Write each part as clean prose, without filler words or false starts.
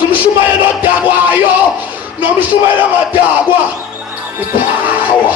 because umshumayelo odakwayo nomshumayelo ongadakwa upower.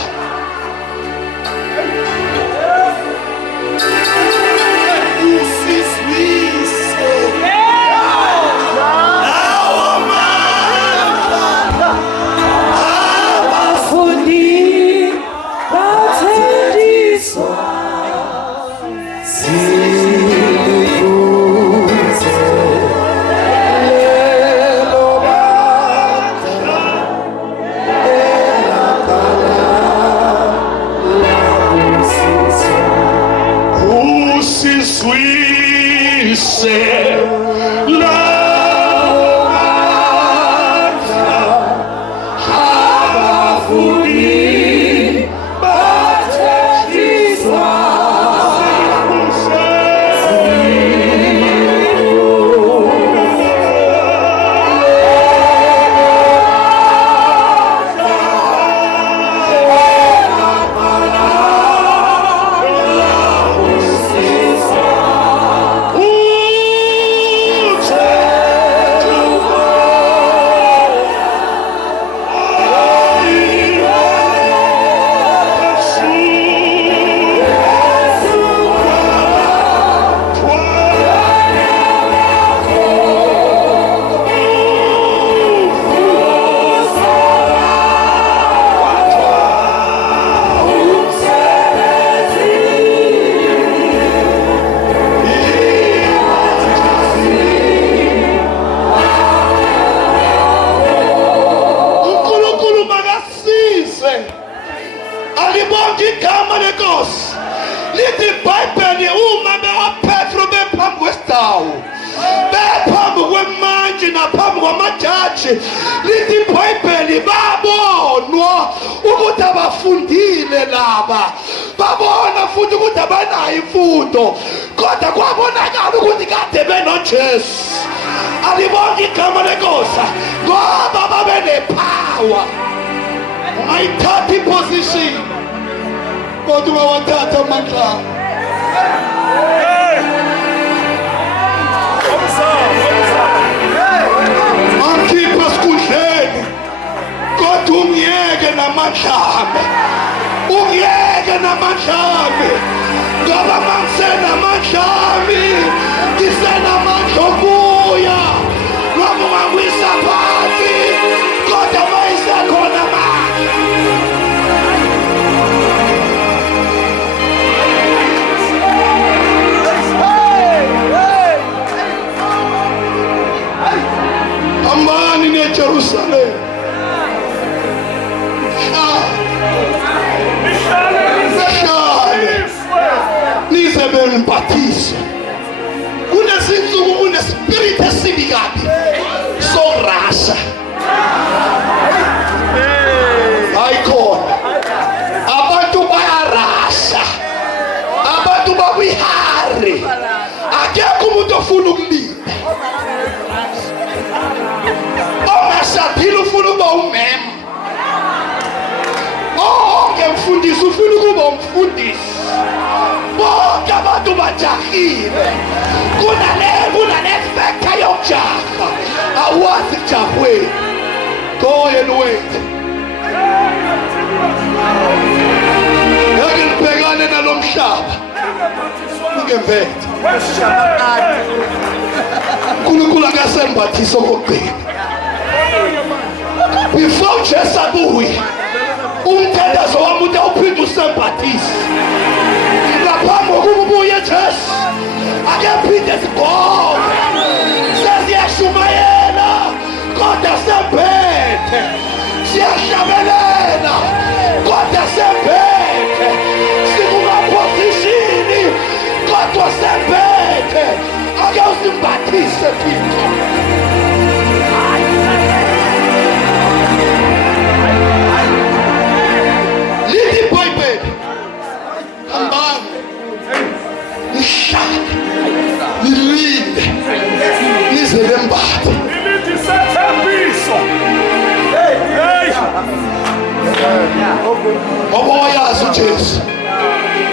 Lithi Bible babonwa ukuthi abafundile laba, babona futhi ukuthi abanayo imfundo, kodwa kwabonakala ukuthi kade benoJesu. Alibonke igama lenkosi ngoba babenepower. Ungayithatha iposition kodwa ungawathatha amandla. Makhipha sikudleni kodwa ungiyeke namandlame, ungiyeke namandlame, ngoba mangisenamandlame ngisenamandla okuya noma ungangwisa phansi kodwa mayisekhona manje. Amani ne Jerusalem. Shale. Nize beniphathise. Kunezinsuku kunespirit esibi kabi. So rasa. Hayikhona. Abantu bayarasa. Abantu babihari. Akekho umuntu ofuna ukulinda. Ongasaphila ufuna ukuba umema. Onke mfundisi ufuna ukuba umfundisi. Bonke abantu bajahile. Kunale factor yokujaha. Awazi jahweni. Go and wait. Yake nibhekane nalomhlaba. Ngembethe. UNkulunkulu akasembathisa okugcina. Before Jesu abuye, umthandazo wami uthi awuphinde usembathise. Ngaphambi kokuba ubuye Jesu, ake phinde sigome. Sesiyashumayela, kodwa semphethe. Siyahlabelela, kodwa semphethe. Sikumaposishini, kodwa semphethe. Ake usimbathise Thixo. Lithi iBhayibheli, hambani nihlale nilinde nize lembathe. Ngoba wayazi uJesu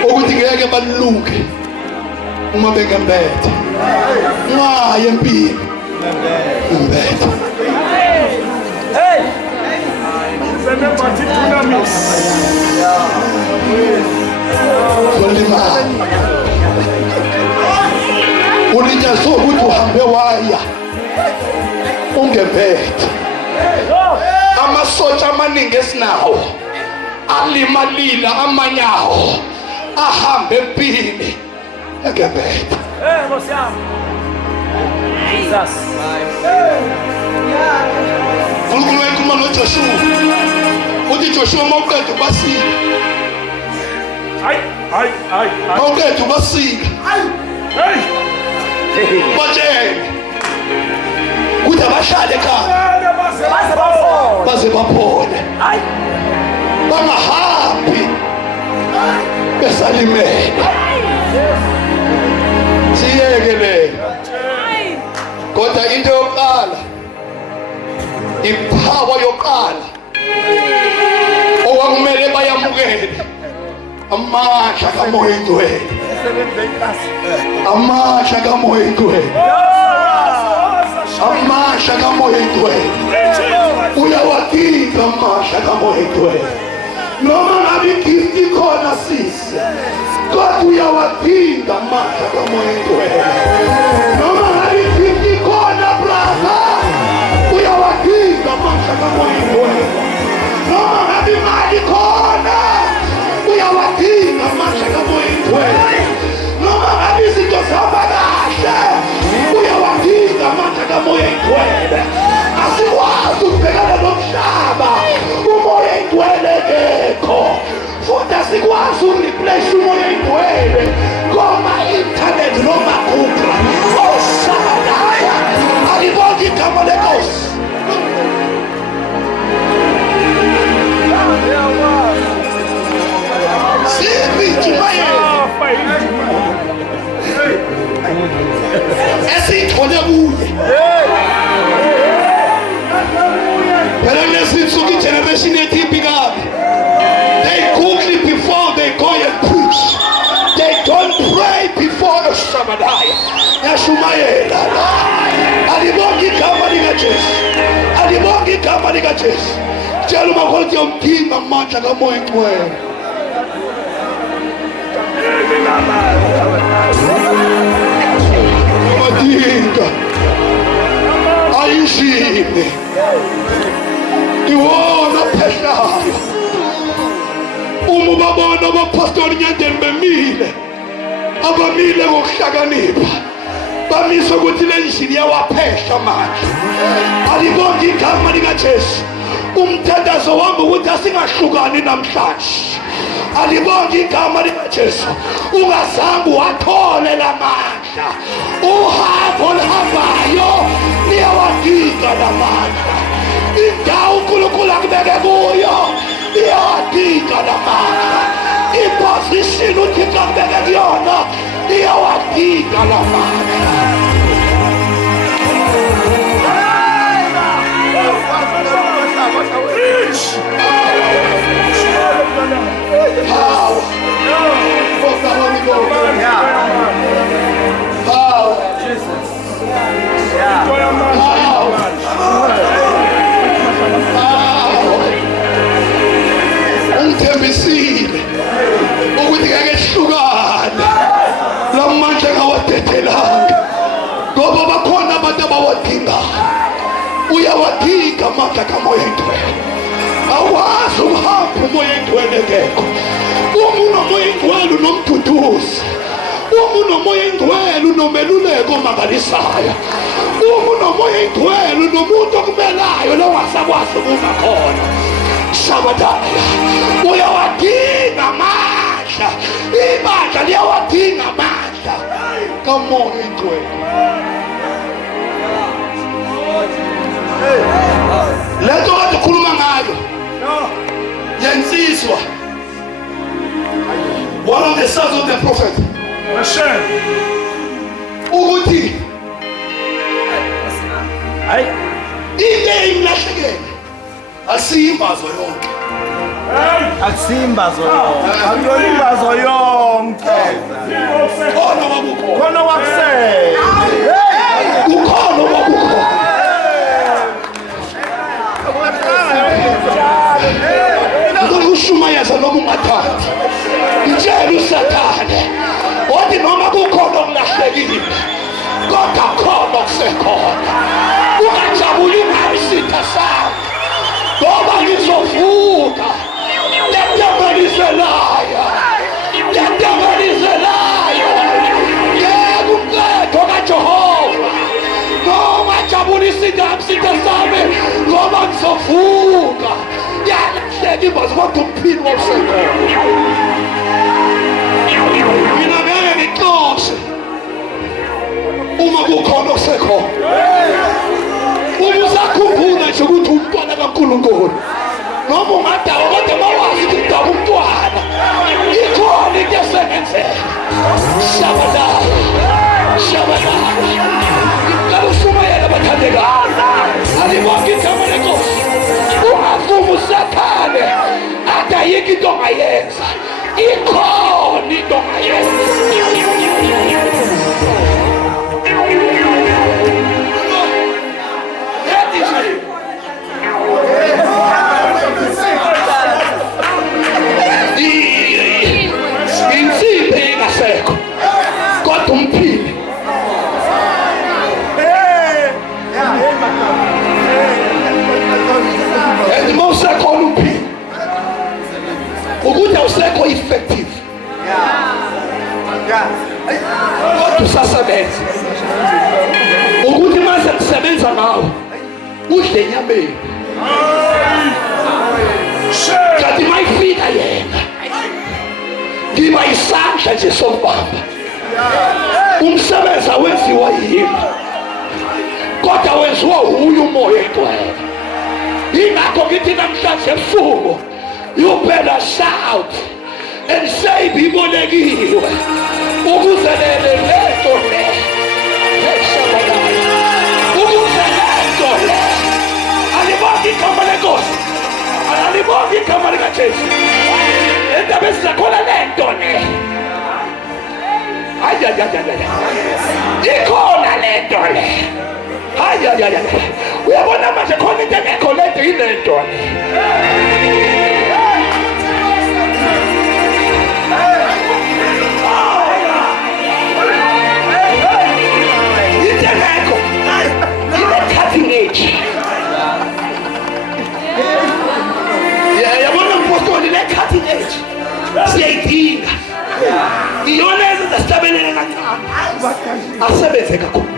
ukuthi ngeke balunge uma bengembethe. Ngaye empini. Mbethe. Zolimala. Ulinyazo ukuthi uhambe waya. Ungebethe. Amasotsha amaningi esinawo. Alimalila amanyawo. Ahambe empini. Ungebethe. Jesus. Unkulunkulu wayekhuluma noJoshua. Uthi Joshua mawuqeda ubasika. Mawuqeda ubasika. Batshele. Kuthi abashade ekhaya. Baze baphole. Bangahambi. Besalimele. Siyeke le. Kodwa into yokuqala ipower yokuqala owakumele bayamukele amandla kaMoya Oyingcwele, amandla kaMoya Oyingcwele, amandla kaMoya Oyingcwele. Uyawadinga amandla kaMoya Oyingcwele. Noma ngabe igift ikhona sisi, kodwa uyawadinga amandla kaMoya Oyingcwele. Noma ngabe igift ikhona brother, uyawadinga amandla kaMoya Oyingcwele. Noma ngabe imali ikhona, uyawadinga amandla kaMoya Oyingcwele. Noma ngabe izinto zihamba kahle, uyawadinga amandla kaMoya Oyingcwele. Asikwazi ukubhekana nomhlaba uMoya Oyingcwele engekho, futhi asikwazi ukureplace uMoya Oyingcwele ngoma-internet noma Google. Osadaya alibonge igama leNkosi. Esithole kuye phela kulezinsuku igeneration ethi kabi. They quickly before they go and preach. They don't pray before the Sabbathaya. Yashumayela. Alibonge igama likaJesu. Alibonge igama likaJesu. Tshela umakhona ukuthi uyamdinga amandla kaMoya Oyingcwele. Madinga ayishime iwona pheshayo. Uma babona abapastori Nyandeni bemile, abamile ngokuhlakanipha, bamisa ukuthi le njini yawaphesha manje. Alibonge igama likaJesu. Umthandazo wami ukuthi asingahlukani namhlanje. Alibonge igama likaJesu. Ungazange wathole lamandla. Uhambo oluhambayo liyawadinga lamandla. Indawo uNkulunkulu akubeke kuyo iyawadinga lamandla. Iposition uThixo akubeke kuyona iyawadinga lamandla. Power. What's the Holy Ghost? Power. Jesus. Unthembisile ukuthi ngeke sihlukane lamandla kawadethelanga, ngoba bakhona abantu abawadingayo. Uyawadinga amandla kaMoya Oyingcwele. Awazi ukuhamba uMoya Oyingcwele engekho. Uma unoMoya Oyingcwele unomduduzi. Uma unoMoya Oyingcwele unomeluleko omangalisayo. Uma unoMoya Oyingcwele unomuntu okumelayo longasakwazi ukuma khona. Sabadaya uyawadinga amandla. Ibandla liyawadinga amandla kaMoya Oyingcwele. Lento kade ukhuluma ngayo yensizwa, one of the sons of the prophet, ukuthi ile imlahlekele asimbazo yonke. Akusimbazo yonke. Akulimbazo yonke. Khona wakusela. Ukhona wabukhona. ngifuna isidamsitha sami ngoba ngizovuka. Yalahleka imbazi kodwa umphini wawusekhona. Mina ngeke ngixoshe uma kukhona osekhona. Uma usakhumbula nje ukuthi umntwana kaNkulunkulu noma ungadawa kodwa mawazi ukuthi udaba umntwana ikhona into esengenzeka. Shabada ngicela ushumayela bathandekayo. Alibonke igama lenkosi. Ungavumi usathane ade ayikho into ongayenza. Ikhona into ongayenza. Insipho ingasekho kodwa umphile. And mawusekhona umphile ukuthi awusekho effective kodwa usasebenza ukuthi mase kusebenza ngawo udle enyameni. Kanti mayifika yena ngiba isandla nje sokubamba. Umsebenzi awenziwa yimi kodwa wenziwa huyu umoya egcwele. Ingakho ngithi namhlanje ebusuku you better shout and say bibolekiwe ukuze lento le ukuze lento le alibonke igama lenkosi. Alibonke igama likaJesu. Endaba esizakhona lento le. Ikhona lento le. Uyabona manje khona into engekho lento yilento le. Into engekho ile cutting edge. Yabona mpostoli le cutting edge siyayidinga. Iyona yenza sihlabelele kancane asebenze kakhulu.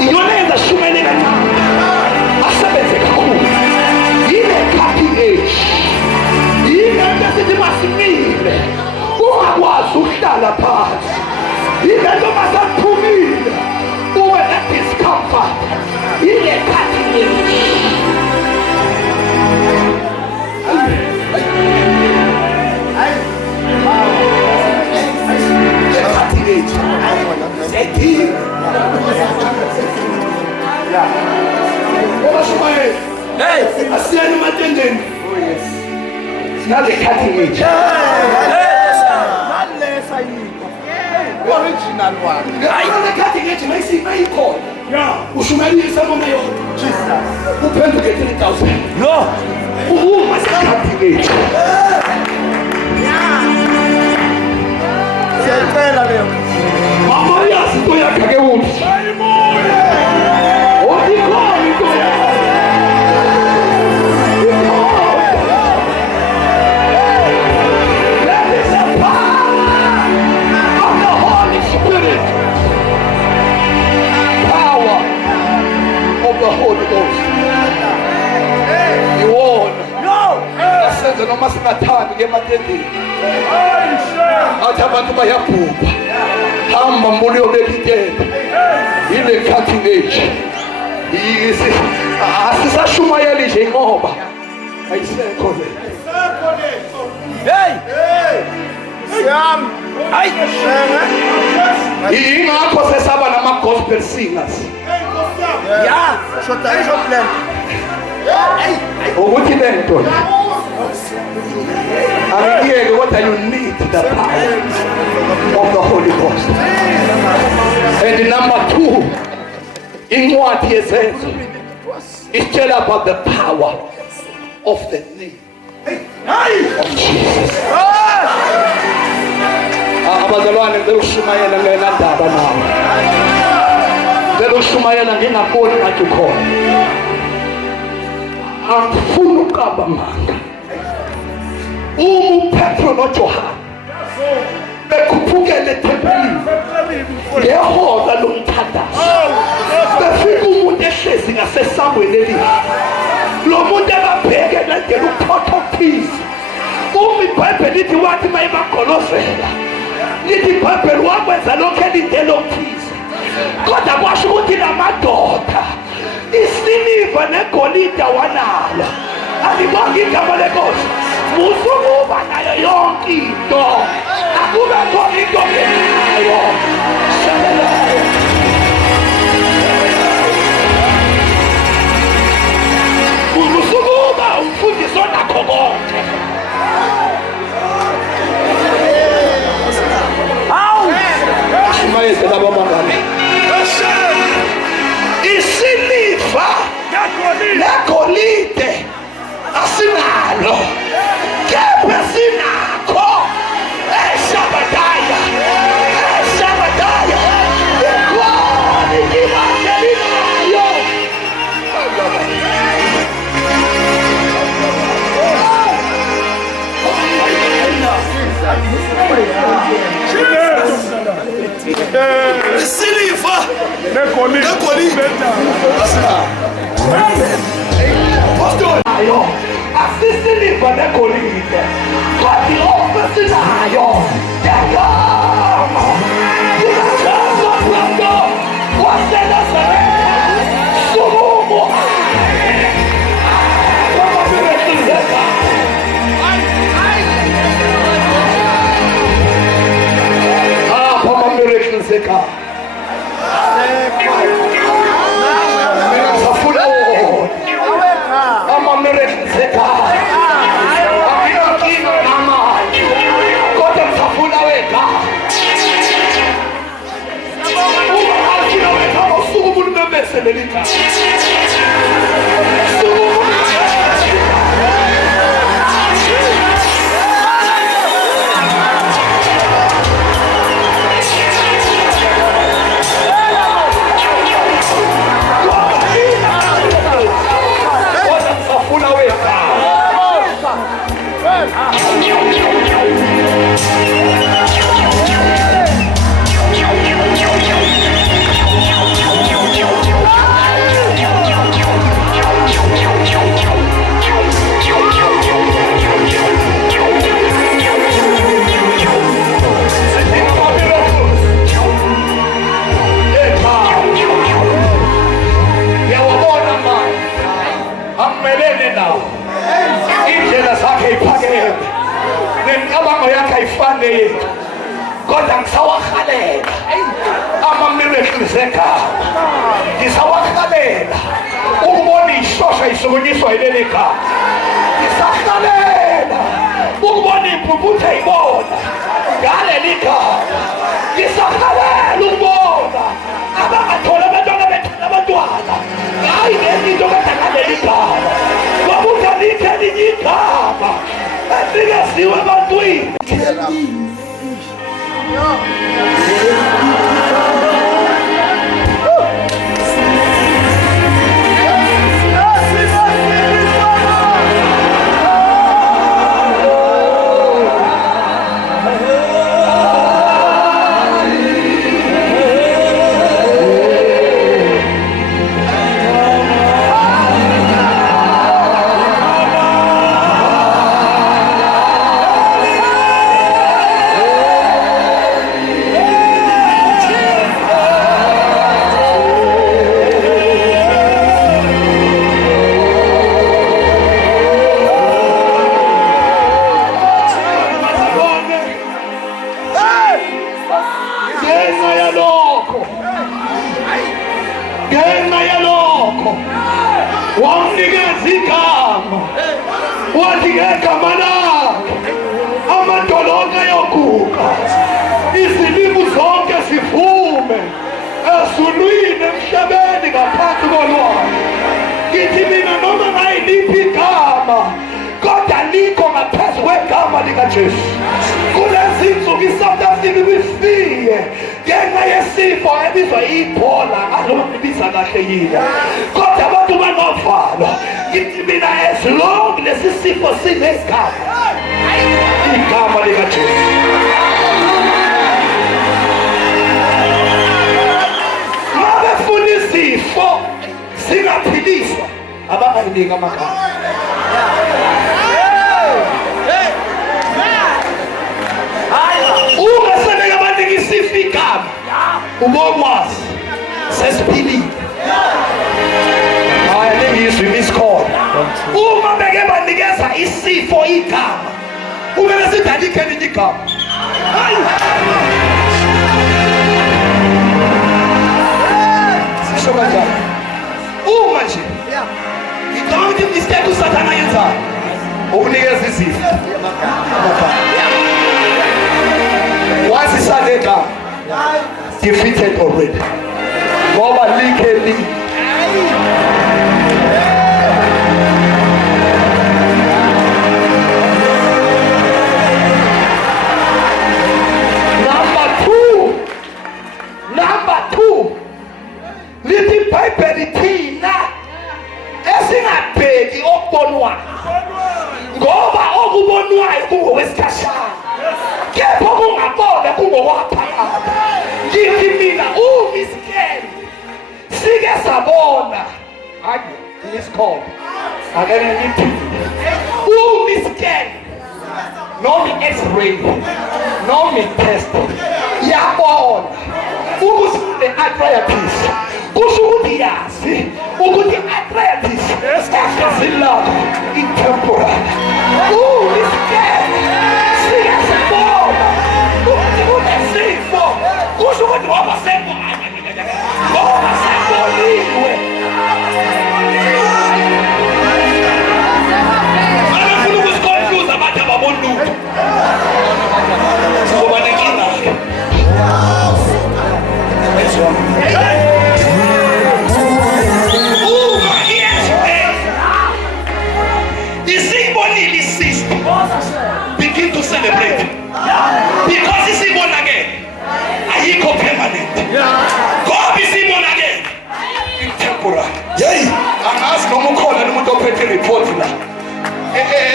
Iyona yenza shumele kancane asebenze kakhulu. Yile cutting edge. Yile nto sithi masimile ungakwazi ukuhlala phansi. Yile nto masaphumile ube ne-discomfort. Yile cutting edge. Asiyani matendeni. Sinale cutting edge. Nalesa yiko. Original one. Nale cutting edge mayikhona. Ushumayelisa noma yona. Jesus. Uphenduke 3,000. No. Uma cutting edge. Siyacela leyo. Mama yazi into yakhe ke uthi. Oyikhona into yakhe. The Holy Ghost. You won. No. Asenze noma singathandi ke matendeni. Athi abantu bayabhubha. Hamba mbuli yobekitenda. Ile cutting edge. Asisashumayeli nje ngoba ayisekho le. Hey. Siyam. Hayi. Ingakho sesaba nama gospel singers. Yeah, short Ukuthi lento angiyeke kodwa you need the power of the Holy Ghost. And number 2, incwadi yezenzo is tell about the power of the name of Jesus. Abazalwane ngicela ukushumayela lena ndaba nawe. Ngicela ukushumayela ngingaboni ngathi ukhona. Angifuni ukaba amanga. Petro noJohane bekhuphukele ethempelini ngehola lomthandazo. Befika umuntu ehlezi izingozi ngasesangweni elihle. Lo muntu akabheke ngendlela uprotectise. Uma iBhayibheli lithi wathi mayemagolozela, lithi iBhayibheli wakwenza lokhu elindele okuthize. Kodwa kwasho ukuthi lamadoda isiliva negolide wanalo. Alibonge igama lenkosi. Musukuba nayo yonke into. Akube khona into engenayo. Shalalayo. Musukuba umfundisi onakho konke. Hawu! Shimayeze laba mangane. Isiliva negolide asinalo, kepha sinakho eShabadaya, ikhona ibandla linayo. Isiliva negolide ayo asisiliva negolide kodwa lokho sinayo ngegama likaJesu waseNazaretha sukumo Seka. I'm a miracle seka. Kodwa ngisawakhalela ama-miracle ekhaya, ngisawakhalela ukubona ishosha ishukunyiswa yileli khaya, ngisakhalela ukubona impumputhe ibona ngaleli khaya, ngisakhalela ukubona abangathola abantwana bethola abantwana. Hayi ngenye into kade ngaleli khaya ngoba uthalithe elinye igama elikeziwe ebantwini. Ngenxa yalokho wamnikeza igama, wathi ngegama lakhe amadolonga yoguga, izilimu zonke zivume ezulwini emhlabeni ngaphansi kolwandle. Ngithi mina noma ngayiliphi igama kodwa likho ngaphezu kwegama likaJesu. Kulezi nsuku iSouth Africa ibisiye ngenxa yesifo ebizwa ibhola, alombiza kahle yini, kodwa abantu banovala. Ngithi mina as long lesi sifo sinegama, igama likaJesu. Ngabe funa izifo abangayinika amagama. Ungaseneka abanika isifa igama ubokwazi sesiphilile. Hayi lengizwi imiskhola. Uma beke banikeza isifo igama kumele sidalike elinye igama. Hayi sisho kanjani? Uma nje igama ukuthi mistake usathana yenzayo ukunikeza izifo. Once isale igama defeated already. Ngoba likeli Number two, lithi iBhayibheli thina esingabheki okubonwayo ngoba okubonwayo kungowesikhashana kepha okungabona kungokwaphakade. Ngithi mina umiskeni sike sabona hayi isikhobo akene ngithi umiskeni noma i-x-ray noma i-test yabona ukuthi une-arthritis. Kusho ukuthi yazi ukuthi i-arthritis egazini lakho i-temporary. Umiskeni sike sabona ukuthi kunesifo. Kusho ukuthi ngoba seboliwe abafuna ukusikonfuse abantu ababona lutho sizoba nenkinga. Uma isiyibonile isister begin to celebrate because isibonakele ayikho permanent. Ngoba isibonakele temporary. Yeyi angazi noma ukhona umuntu ophethe report la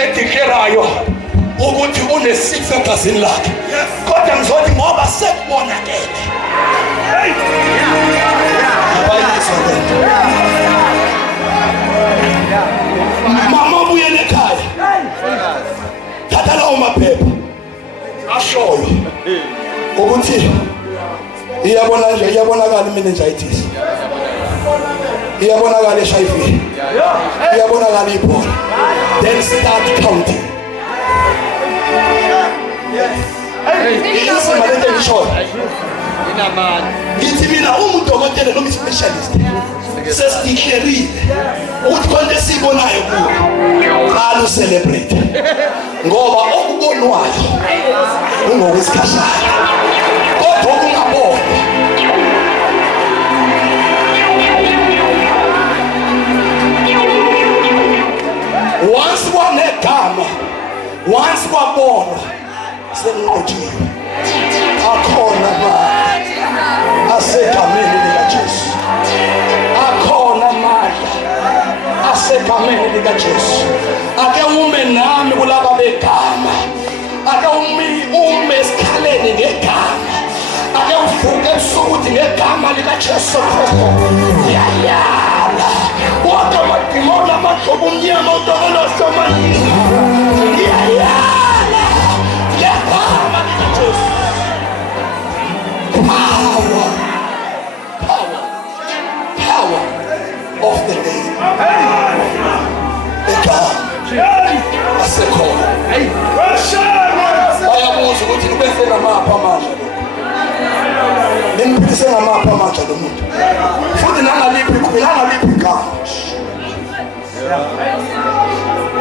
edikerayo ukuthi unesifo egazini lakhe kodwa ngizothi ngoba sekubonakele. Mama buyele ekhaya thatha lawo maphepha ashoyo ukuthi iyabonakala i-meningitis, iyabonakala i-HIV, iyabonakala i-Ebola. Then start counting. Izima lento engishoyo ngithi mina udokotela noma i-specialist sesidiklerile ukuthi konke esibonayo kuwe qala ucelebrate ngoba okubonwayo kungowesikhashana kodwa okungabonwa once kwanegama, once kwabonwa senqotshiwe. Akhona amandla asegameni likaJesu, akhona amandla asegameni likaJesu. Ake ume nami kulaba begama, ake ume esikhaleni ngegama, ake uvuke ebusuku ngegama likaJesu Kristu. Yayala wonke amadimoni amaglobo omnyama udokoloso amanini, yayala ngegama likaJesu. Power of the name. Asekhona. Bayabuza ukuthi ubese ngamapha manje lokho. Nimpithise ngamapha manje lo muntu. Futhi nangaliphi igama.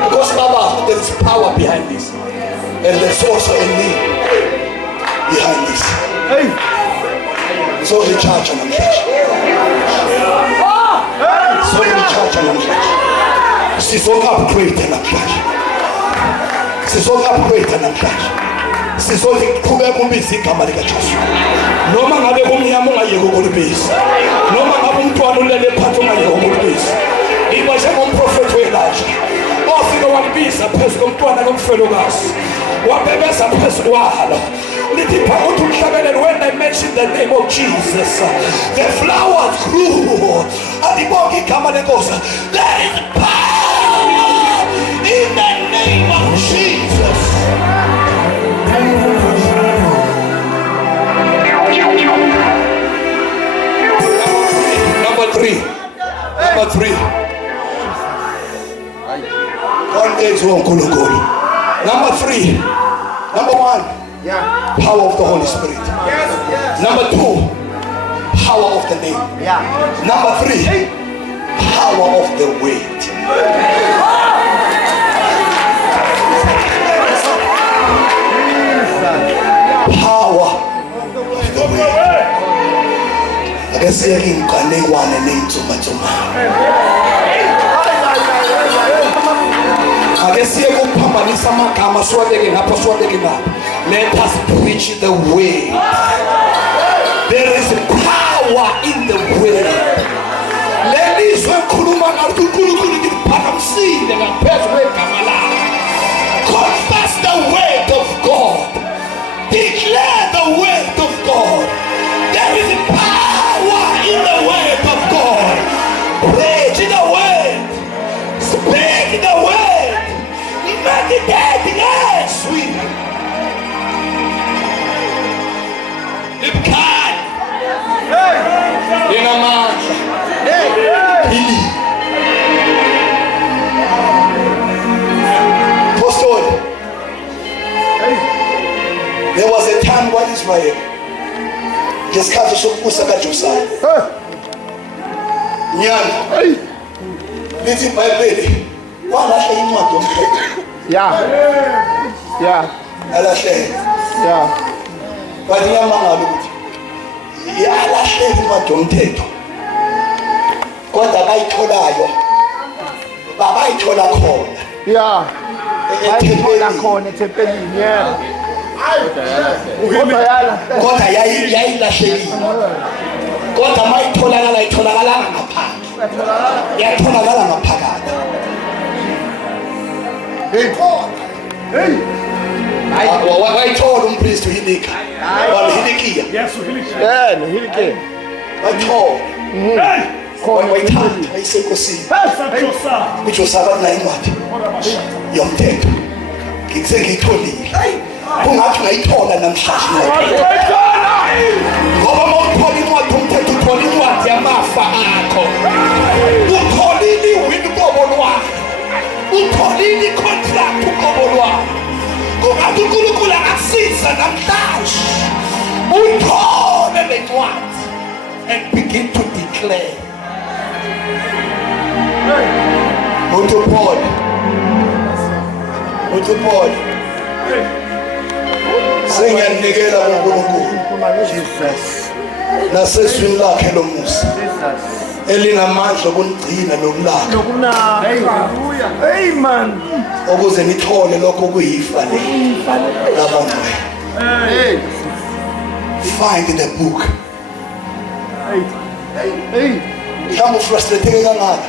Because Baba, there is power behind this. And there's also a need behind this. So the church and the church. So the church and the church. Sizonke upgrade and church. Sizonke upgrade and church. Sizonke qhubeka umbiza igama likaJesu. Noma ngabe kumnyama ungayeke ukulibisa. Noma ngabe umntwana ulele phansi ungayeke ukulibisa. Iba njengomprofeti weElijah. Ofika wambiza phezu komntwana komfelokazi. Wabebeza phezu kwalo. When I mentioned the name of Jesus, the flowers grew. There is power in the name of Jesus. Number three. Number three. Number one, power of the Holy Spirit. Number two, power of the name. Number three, power of the weight. Power of the weight. I guess saying one and name too much. Let us preach the way. There is power in the way. Confess the word of God. Declare the word of God. There is power in the word of God. Preach the word. Speak the word. Meditate it, sweet. If God in a man, there was a time when Israel just got to Sukusa Josiah. Nyana, this is my baby. What I I told him please to Hidika. Well, Hidikia. Yes, Hidikia. I told. Wait, I say, go see. Which was about 9 months. Young dead. He told me. Who not I told and I'm shashing. Over more calling what to tell you what Yamafa. Who called in with Bobolwa. Who called in the contract to Bobolwa. Who had to Kulukula assist and dash. Who called them at once and begin to declare. Unto Paul. Sing and negate Jesus. Naseswin la hello Musa. Elina manjo kunqina lokulaka. Amen. Ukuze nithole lokho kuyifa le. Labangcwele. Find in the book. Mhlawumbe frustrated kangaka.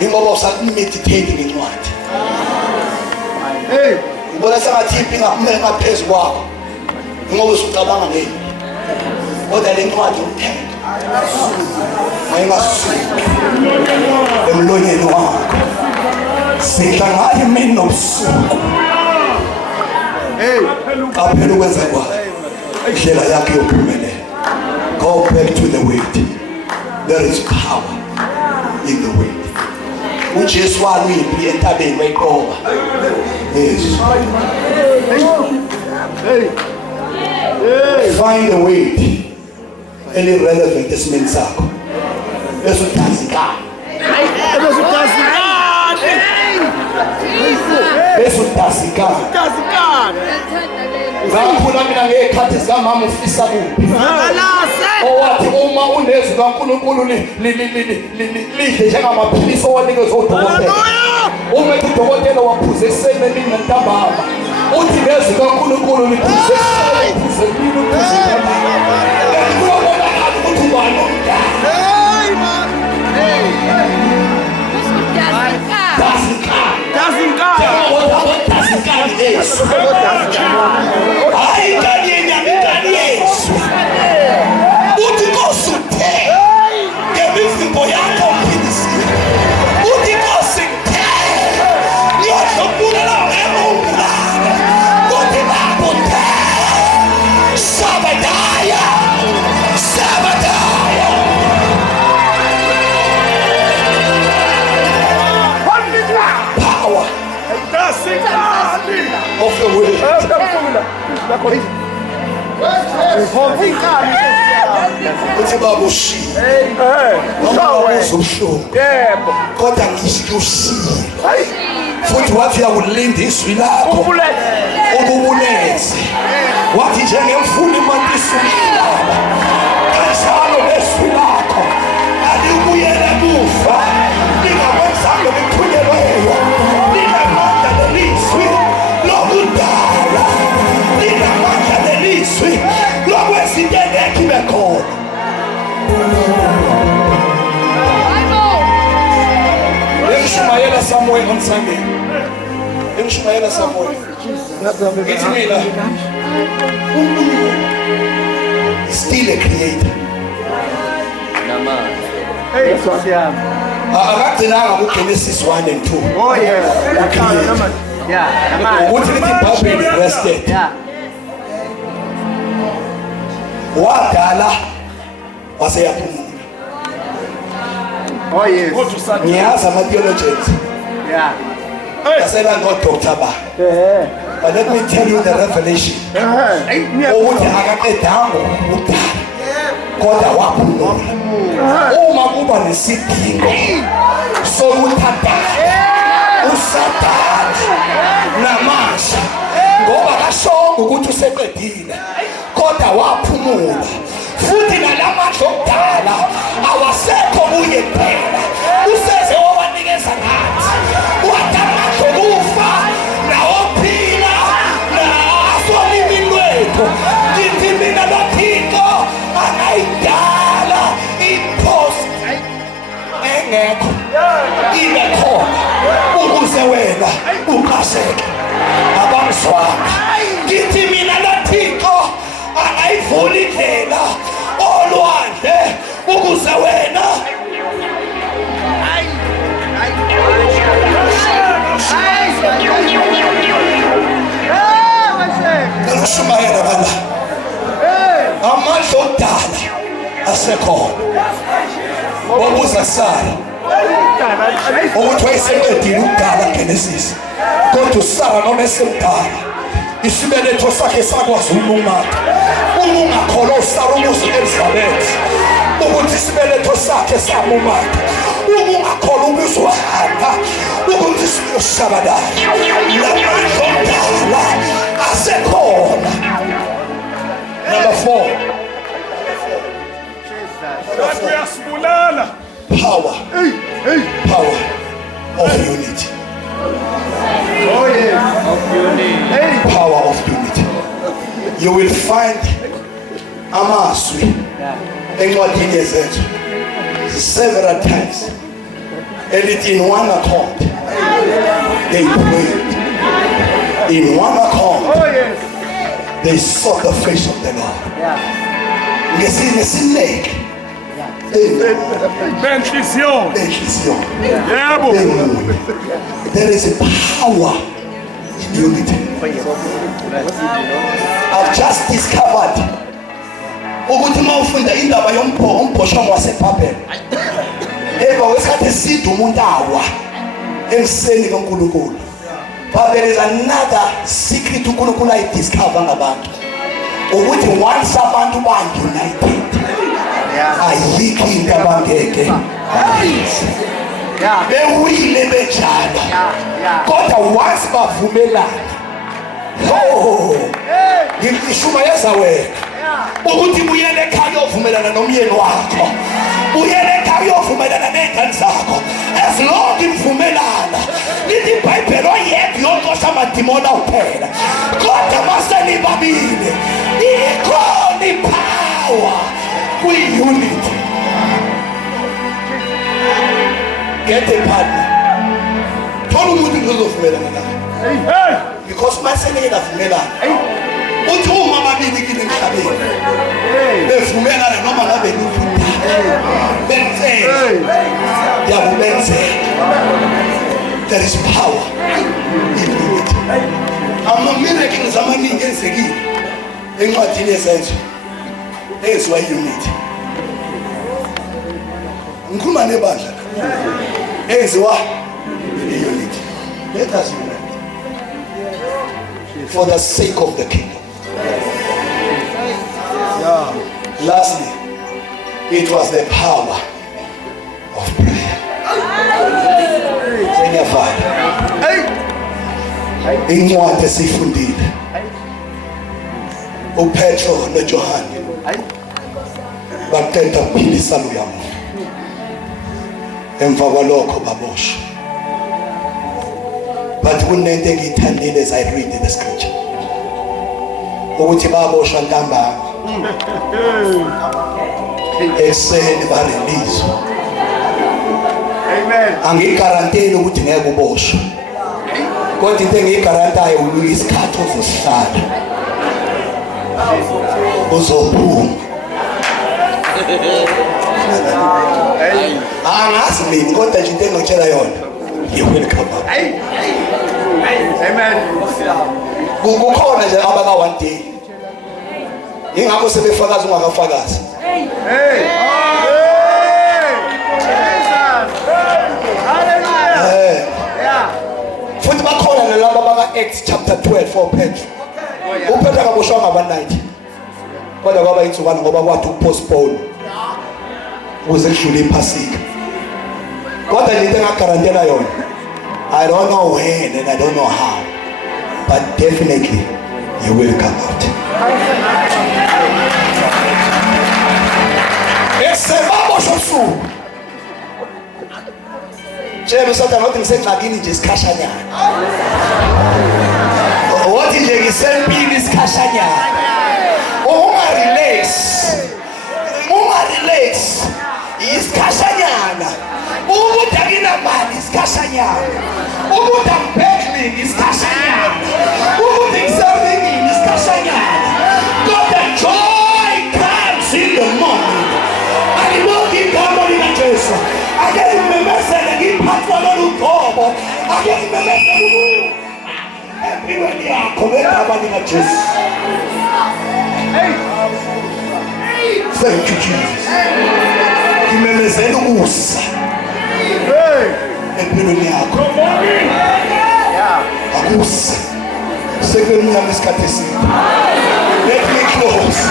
Ingoba usameditating incwadi. Ubona sengathi impinga ngaphezu kwakho. Ingoba usucabanga ngeni. Kodwa le ncwadi umthetho. Mayingasuki emlonyeni wakho. Sihlangana mina nobusuku. Qaphela ukwenza kwakho. Indlela yakhe yokuphumelela. Go back to the word. There is power in the word. uJesu waliphi entabeni wayiqoba. Yes. Find a word relevant esimeni sakho. Esutazikana. Ngakhula mina ngekhathi zamama ufisa kuphi. Owathi uma unezwi kaNkulunkulu lidle njengamaphilisi owanikezwe udokotela. Uma udokotela waphuza ekuseni emini nantambama. Uthi nezwi kaNkulunkulu liphuze ekuseni uphuze ntambama. Ngiyabona ukuthi ubani omdala. Doesn't God. the way. Uthi baba ushiye. Ubuhlungu. Kodwa ngisho ushiye. Futhi wathi akulinda izwi lakho. Ububuleze. Wathi njengemfula imantisi isumhlaba. Kanjalo nezwi lakho. Alibuyele emuva. Lingakwenzanga lithunyelweyo. Linamandla lelizwi lokudala. Linamandla lelizwi lokwezinto engekho ibe khona. Engishumayela somewhere on Sunday. Engishumayela somewhere. Ngithi mina still a creator. Akagcinanga kuGenesis 1 and 2. Oh yes. Ukuthi lithi iBhayibheli rested. Wadala waseyaphumula. Oh yes. Ngiyazi ama-theologians. Basela no-doctor ba. But let me tell you the revelation. Ukuthi akaqedanga ukudala. Kodwa waphumula. Uma kuba nesidingo sokuthathana uSathane namandla ngoba kashongo ukuthi useqedile kodwa waphumula futhi nalamandla okudala awasekho kuye kuphela useze owanikeza ngathi watamandla okufa nawophila nasolimi lwethu ngithi mina loThixo angayidala impost engekho ibe khona ukuze wena uqasheke abamswaka ngithi mina loThixo angayivula indlela olwandle ukuze wena Ngishumayela baba amandla odala asekhona obuza Sara ukuthi wayeseqedile ukudala Genesis kodwa uSara noma esemdala isibeletho sakhe sakwazi umumatha uma ungakholwa uSara umuzi Elizabeth ukuthi isibeletho sakhe samumatha uma ungakholwa ubizwa uHana ukuthi ushabadayo lamandla odala asekhona. Number 4. Power of unity. Oh yes. Power of unity. You will find amazwi encwadini yezethu several times elithi in one accord they prayed. In one accord they sought the face of the Lord. Ngesineke benhliziyo. Yebo. There is a power in unity. I've just discovered ukuthi mawufunda indaba yombhoshongo waseBhabheli eva wesikhathi eside umuntu awa emseni kaNkulunkulu. But there is another secret uNkulunkulu ayidiscover ngabantu ukuthi once abantu ba-united ayikho into abangeke bewile bejala kodwa once bavumelana ngishumayeza wena ukuthi buyele ekhaya uyovumelana nomyeni wakho buyele ekhaya uyovumelana ney'ngane zakho as long imvumelana lithi iBhayibheli oyedwa yoxosha amadimoni awuphela kodwa masenibabili ikhona ipower kwi-unity. Get a partner. Thola umuntu ozovumelana naye because maseniyelavumelana uthi uma ababili kini emhlabeni bevumelana noma ngabe benzela yabo benzela. There is power in unity. Ama-miracles amaningi enzekile encwadini yezenzo eziwa unity. Ngikhuluma nebandla eziwa unity. Let us unite. for the sake of the kingdom. Lastly, it was the power of prayer. Incwadi esifundile uPetro noJohane baqeda ukuphilisana uyamu, emva kwalokho baboshwa. But kunento engiyithandile as I read the scripture ukuthi baboshwa ntambama ekuseni barelease. Amen. Angigaranteli ukuthi ngeke uboshwe, kodwa into engiyigarantayo isikhathi ozosihlala uzophuma. Angazi mina kodwa nje into engitshela yona, you will come up. Amen. Kukhona nje abaka one day, ingakho sebefakaza ungakafakazi. Hey. Hallelujah. Yeah. Futhi bakhona nalabo baka Acts chapter 12 for Petro. uPetro akaboshwanga aba-90 kodwa kwaba insukwana ngoba kwathi ukupostpone ukuze kudlule iphasika. Kodwa into engagarantela yona, I don't know when and I don't know how, but definitely you will come out. Esebaboshwa usuku Jebe Satan wathi ngisengxakini nje isikhashanyana. Wathi nje ngisempini isikhashanyana. Unga-relax isikhashanyana. Ukuthi akinamali isikhashanyana. Ukuthi angibhekling isikhashanyana. Ukuthi ngisebenzini isikhashanyana. Kodwa joy comes in the morning. Alibonke igama likaJesu. Ake ngimemezele ngiphathwa lolugobo. Ake ngimemezele empilweni yakho ngegama likaJesu. Thank you, Jesus. Ngimemezele ukusa empilweni yakho. Akusa sekumnyama isikhathi eside. Let me close.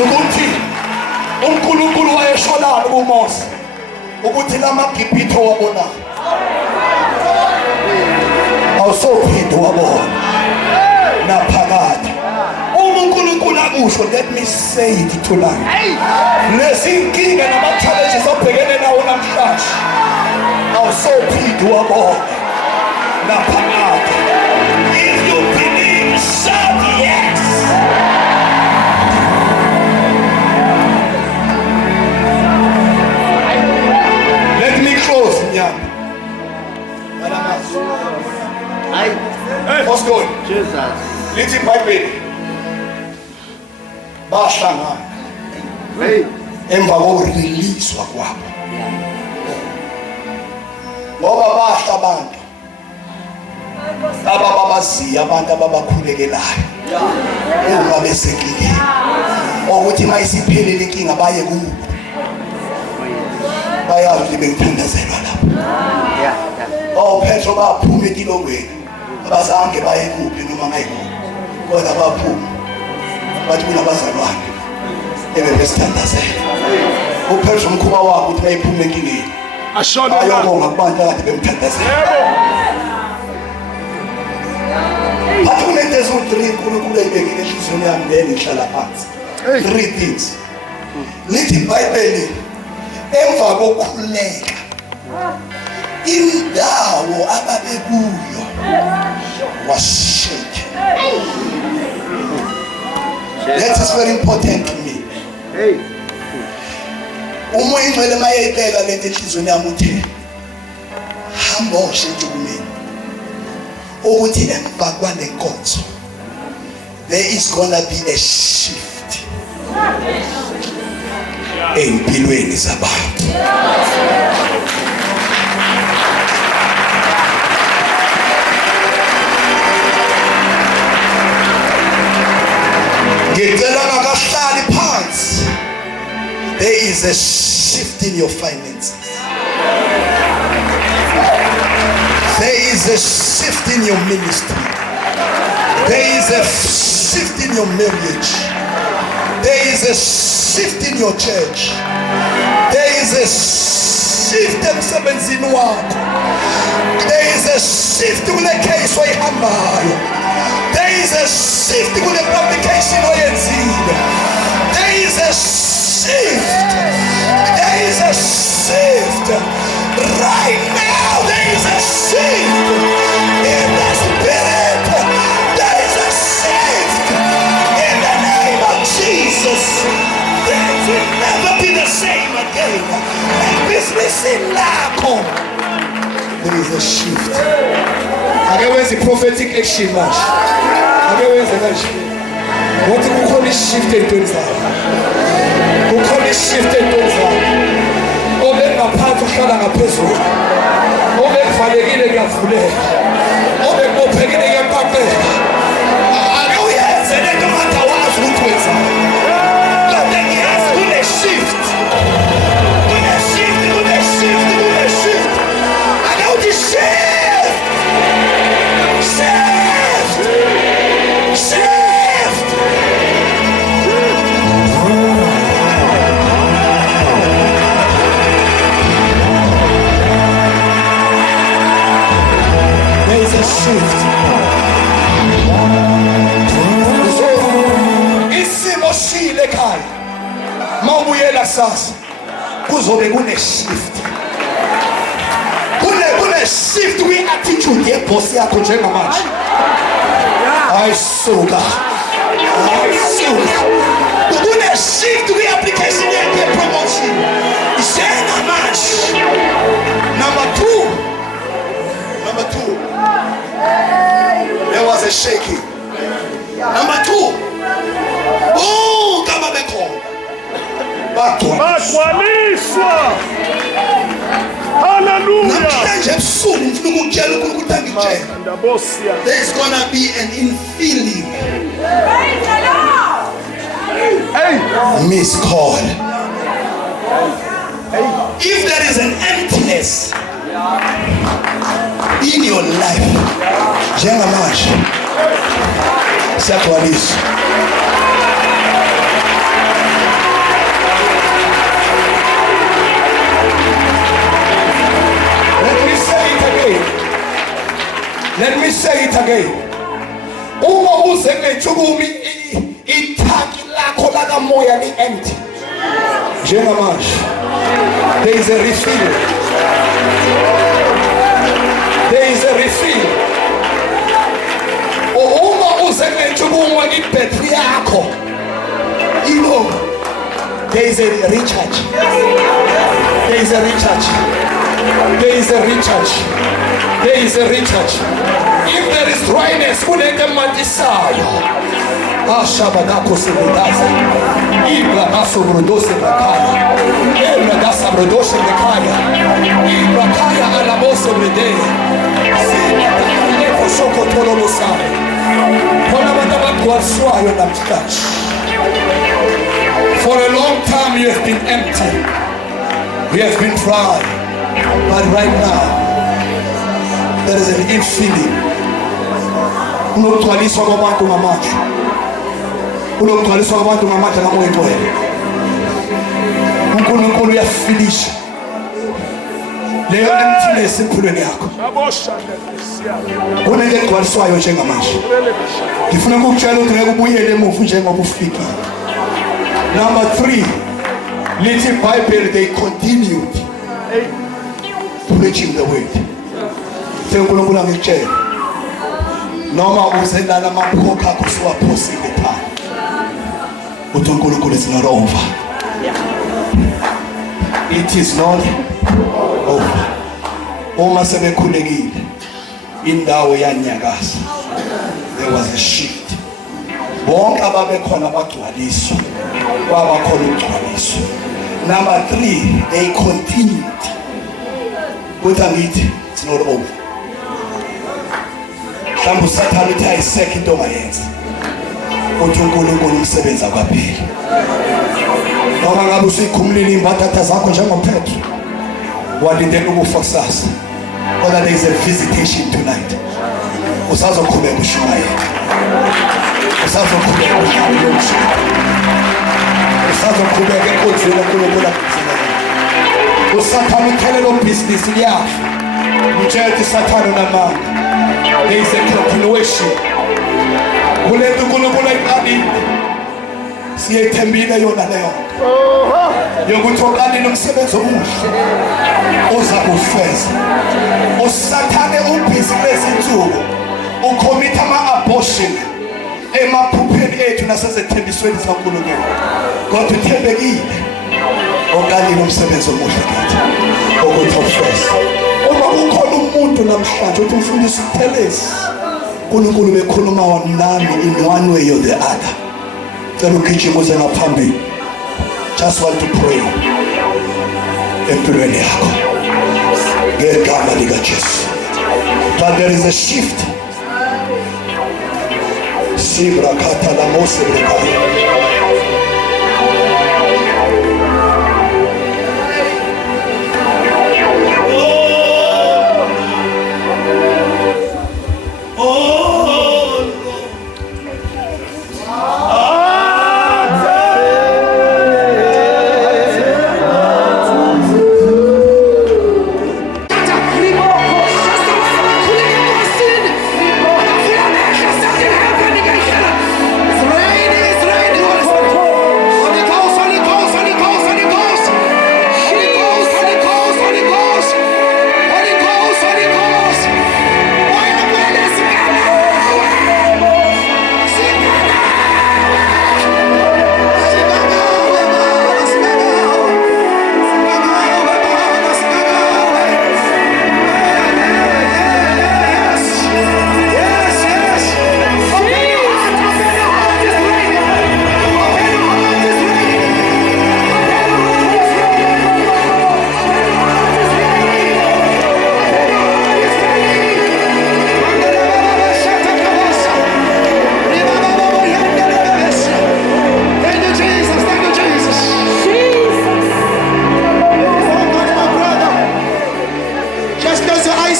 Ukuthi uNkulunkulu wayesholana kuMose ukuthi lamaGibhithe wabona awusophinde wabona naphakade. uNkulunkulu akusho, let me say it tonight. Lezinkinga nama-challenges obhekene nawo namhlanje awusophinde wabona naphakade. If you believe, shout yes. What's going? Jesus. Lithi iBhayibheli bahlangana Hey. emva kokureleaswa kwabo, ngoba bahla abantu ababaziya, abantu ababakhulekelayo uma besenkingeni ukuthi mayisiphelele inkinga baye kubo, bayazi ukuthi bengithandazelwa lapho. Yeah. Petro baphuma etilongweni, abazange baye kuphi noma ngayikuphi, kodwa baphuma bathi kunabazalwane ebebesithandazela. uPetro umkhuba wakhe ukuthi bayiphuma enkingeni ayobonga kubantu akade bemthandazela. Bathi kunento eziwu-3 uNkulunkulu ayibekile enhliziyweni yami leni ngihlala phansi. 3 things. Lithi iBhayibheli emva kokukhuleka indawo ababekuyo washake. That is very important to me. Hey. Umoya ingcwele mayeyibeka lento enhliziyweni yami uthe hamba oshintsha kumina ukuthi emva kwale nkonzo there is gonna be a shift empilweni zabantu. Ngicela ngakahlali phansi. There is a shift in your finances. is a shift in your ministry. There is a shift in your marriage. There is a shift in your church. There is a shift emsebenzini wakho. There is a shift kule case oyihambayo. There is a shift kule publication oyenzile. There is a shift. There is a shift. Right now there is a shift in the spirit. There is a shift in the name of Jesus. Things will never be the same again. And business in Lako. There is a shift. Where's the prophetic action match? Where's the match? What do we call this shift in things? We call this shift in things. Oh, let my path of Shana Peso. Oh, let Fayagina Gafule. Oh, let go Peggy and Pape. I know yes, and I don't matter what's who twins. But then he has to shift. Shift. I know the shift. There is a shift. So, isimo shile ekhaya. Mawubuyela sasa. Kuzobe kune shift. Kune shift kwi-attitude yeboss yakho njengamanje. Ayisuka. Kune shift kwi-application yakho ye-promotion. Njengamanje. Number two. There was a shaking. Number two. Oh, kama bekhona. Batwaliswa. Hallelujah. There's gonna be an infilling. Miss call. If there is an emptiness in your life, Jengamash, Sakwalis. Let me say it again. Uma uzengechukumi itaki lakho laka moya ni empty. Jengamash. There is a refill. There is a refill. Uma uzengechukuma ibetri yakho. You know, there is a recharge. There is a recharge. There is a recharge. There is a recharge. If there is dryness, kuleke matisayo. Ashabadako sebedaza. Ibra asobrodose bakaya. Ibra dasabrodose bakaya. Ibra kaya alabose bredea. Sina takaleko soko tololosare. Kona matabaku aswayo namtikash. For a long time you have been empty. You have been dry. But right now, there is an infilling. Unokutwaliswa kwabantu mamacho. Unokutwaliswa kwabantu mamacho na moyo wewe. Unkulunkulu uyafilisha. Leyo emptiness empilweni yakho. Kunengekugcwaliswayo njengamanje. Ngifuna ukukutshela ukuthi ngeke ubuyele emuva njengoba ufika. Number 3, little Bible, they continued preaching the word. Unkulunkulu angitshela noma uzelala amaphokho akho siwaphosile phansi. Uthi uNkulunkulu is not over. It is not over. Uma sebekhulekile indawo yanyakaza. There was a shift. Bonke ababekhona bagcwaliswa. Babakhona ukugcwaliswa. Number 3, they continued. Kuthi angithi it's not over. Mhlawumbe usathana uthi ayisekho into ongayenza. Uthi uNkulunkulu umsebenzi akwapheli. Noma ngabe usikhumulile imbathatha zakho njengoPetro. Walindele ukufa kusasa. whether there is a visitation tonight. Usazoqhubeka ushumayela. Usazoqhubeka ushumayela. Usazoqhubeka enkundleni uNkulunkulu akusebenza. uSathane uthelele obhizinisi yakhe. Mthetho uSathane unamandla. There is a continuation. Kulento uNkulunkulu ayiqalile. Siyethembile yona leyo. Yokuthi oqalile umsebenzi omuhle uzakufeza. uSathane ubhizinisi insuku ucommit ama-abortion emaphupheni ethu nasezethembisweni zikaNkulunkulu. Kodwa uthembekile oqalile umsebenzi omuhle kithi ukuthi ufeza. Uma kukhona umuntu namhlanje uthi umfundisi Thelesi uNkulunkulu bekhuluma nami in one way or the other, cela ugijime uze ngaphambili. Just want to pray empilweni yakho ngegama likaJesu. But there is a shift. Sibra kata la mose brekaya.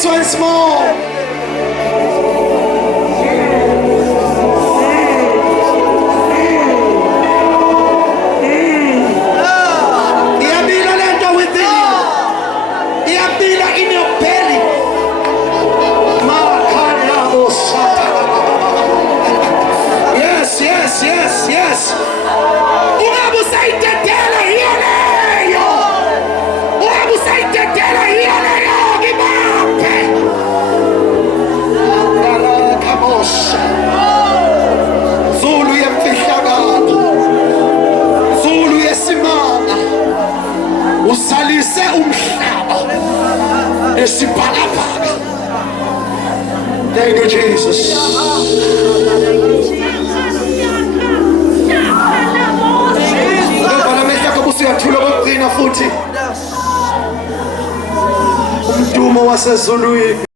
Once more. In your belly. Yes, yes, yes, yes. Zulu yemfihlakalo, Zulu yesimanga, usalise umhlaba esibhakabhaka. Thank you, Jesus. Ngoba namehla kuba usuyathula kokugcina futhi umdumo wasezulwini.